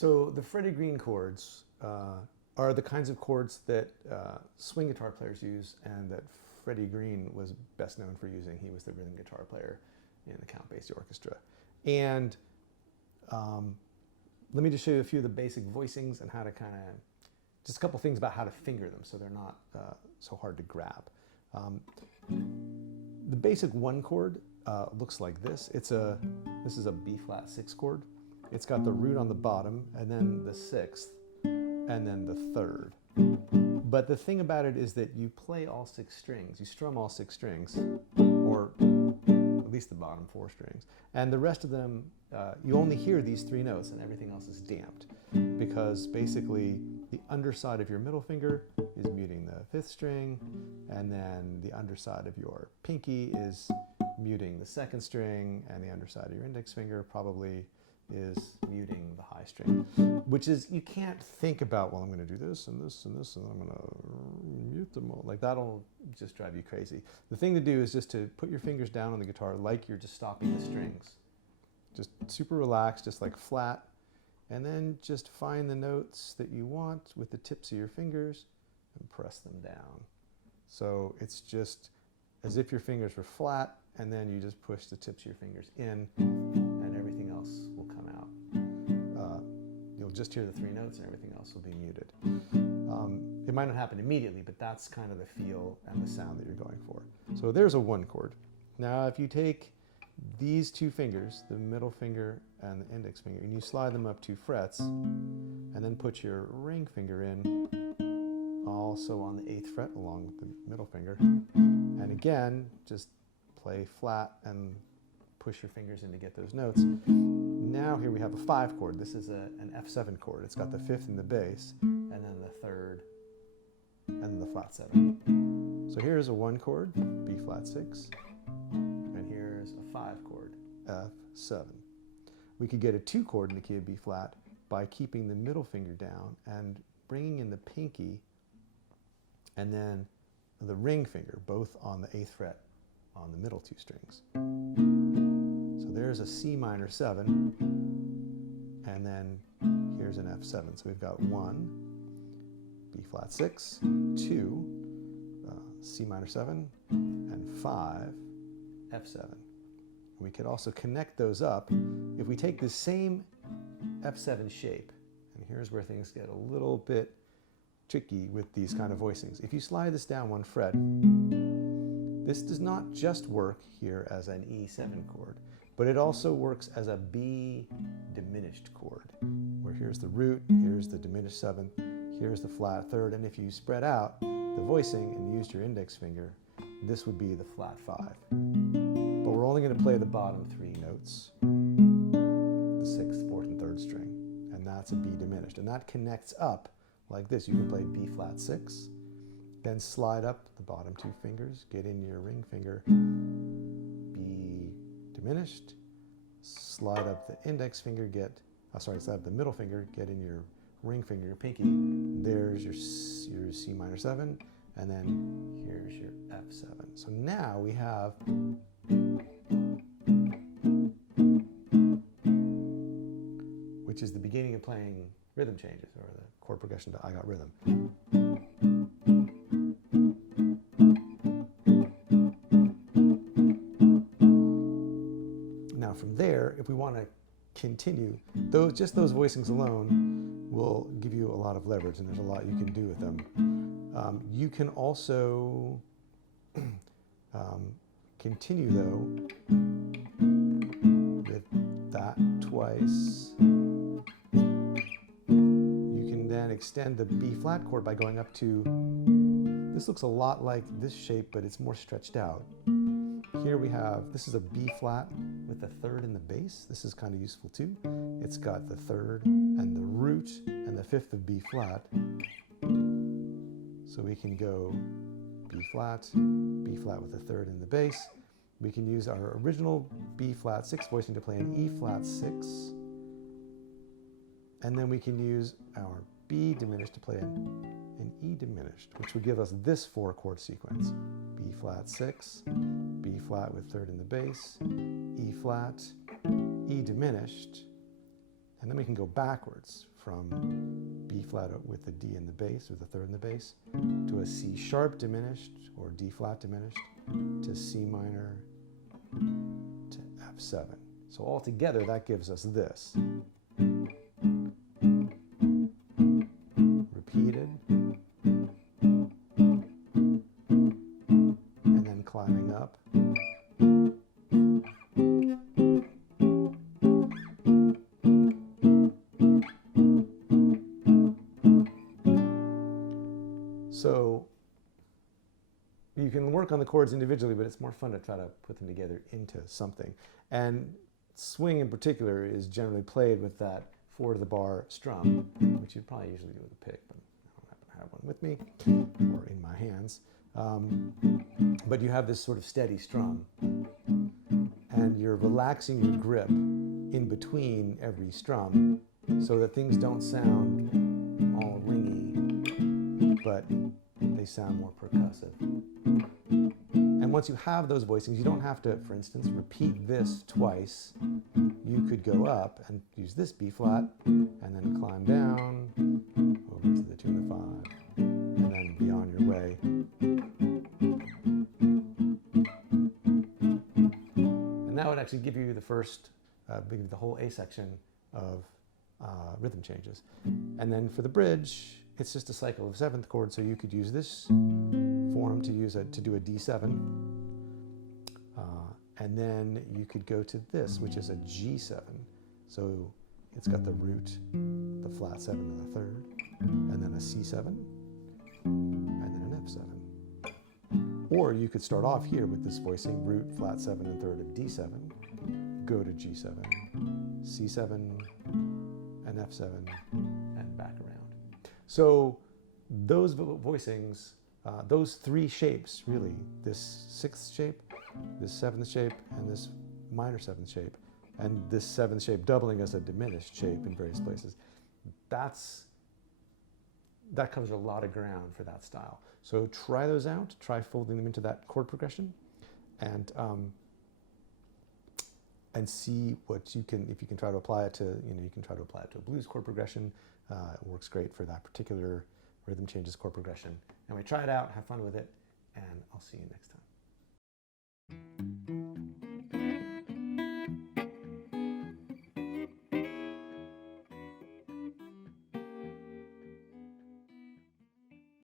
So the Freddie Green chords are the kinds of chords that swing guitar players use, and that Freddie Green was best known for using. He was the rhythm guitar player in the Count Basie Orchestra. And let me just show you a few of the basic voicings and how to kind of, just a couple things about how to finger them so they're not so hard to grab. The basic one chord looks like this. This is a B flat 6 chord. It's got the root on the bottom, and then the 6th, and then the 3rd. But the thing about it is that you play all 6 strings. You strum all 6 strings, or at least the bottom 4 strings. And the rest of them, you only hear these 3 notes, and everything else is damped. Because basically, the underside of your middle finger is muting the 5th string, and then the underside of your pinky is muting the 2nd string, and the underside of your index finger probably is muting the high string, which is, you can't think about, well, I'm going to do this and this and this, and I'm going to mute them all. Like, that'll just drive you crazy. The thing to do is just to put your fingers down on the guitar like you're just stopping the strings. Just super relaxed, just like flat, and then just find the notes that you want with the tips of your fingers and press them down. So it's just as if your fingers were flat, and then you just push the tips of your fingers in, and everything else will come out. You'll just hear the 3 notes, and everything else will be muted. It might not happen immediately, but that's kind of the feel and the sound that you're going for. So there's a 1 chord. Now if you take these 2 fingers, the middle finger and the index finger, and you slide them up 2 frets, and then put your ring finger in also on the 8th fret along with the middle finger, and again just play flat and push your fingers in to get those notes. Now here we have a 5 chord. This is an F7 chord. It's got the 5th in the bass, and then the 3rd, and then the flat 7. So here's a 1 chord, B flat 6, and here's a 5 chord, F7. We could get a 2 chord in the key of B flat by keeping the middle finger down and bringing in the pinky and then the ring finger, both on the 8th fret on the middle 2 strings. So there's a C minor 7, and then here's an F7. So we've got 1, B flat 6, 2, C minor 7, and 5, F7. We could also connect those up if we take the same F7 shape, and here's where things get a little bit tricky with these kind of voicings. If you slide this down 1 fret, this does not just work here as an E7 chord, but it also works as a B diminished chord, where here's the root, here's the diminished 7th, here's the flat 3rd, and if you spread out the voicing and used your index finger, this would be the flat 5. But we're only going to play the bottom 3 notes, the 6th, 4th, and 3rd string, and that's a B diminished, and that connects up like this. You can play B flat 6, then slide up the bottom 2 fingers, get in your ring finger, B diminished, slide up the index finger, slide up the middle finger, get in your ring finger, your pinky, there's your C minor 7, and then here's your F7. So now we have which is the beginning of playing rhythm changes, or the chord progression to I Got Rhythm. Now from there, if we want to continue, just those voicings alone will give you a lot of leverage, and there's a lot you can do with them. You can also continue though with that twice. You can then extend the B flat chord by going up to, this looks a lot like this shape, but it's more stretched out. Here we have, this is a B flat with the 3rd in the bass. This is kind of useful too. It's got the 3rd and the root and the 5th of B flat. So we can go B flat with the 3rd in the bass. We can use our original B flat 6 voicing to play an E flat 6. And then we can use our B diminished to play an E diminished, which would give us this 4 chord sequence. B flat 6, B flat with 3rd in the bass, E flat, E diminished, And then we can go backwards from B flat with the D in the bass, or the third in the bass, to a C sharp diminished, or D flat diminished, to C minor, to F7. So altogether, that gives us this. Repeated. And then climbing up. So you can work on the chords individually, but it's more fun to try to put them together into something. And swing in particular is generally played with that 4 to the bar strum, which you'd probably usually do with a pick, but I don't happen to have one with me or in my hands. But you have this sort of steady strum, and you're relaxing your grip in between every strum so that things don't sound all ringy, but they sound more percussive. And once you have those voicings, you don't have to, for instance, repeat this twice. You could go up and use this B flat, and then climb down over to the tune of 5, and then be on your way. And that would actually give you the first, the whole A section of rhythm changes. And then for the bridge, it's just a cycle of 7th chord, so you could use this form to do a D7, and then you could go to this, which is a G7. So it's got the root, the flat 7 and the 3rd, and then a C7, and then an F7. Or you could start off here with this voicing, root, flat 7 and 3rd of D7, go to G7, C7, and F7, and back around. So those voicings, those 3 shapes really, this 6th shape, this 7th shape, and this minor 7th shape, and this 7th shape doubling as a diminished shape in various places, that covers a lot of ground for that style. So try those out, try folding them into that chord progression, and see what you can, if you can try to apply it to, you can try to apply it to a blues chord progression. It works great for that particular rhythm changes chord progression. Anyway, try it out, have fun with it, and I'll see you next time.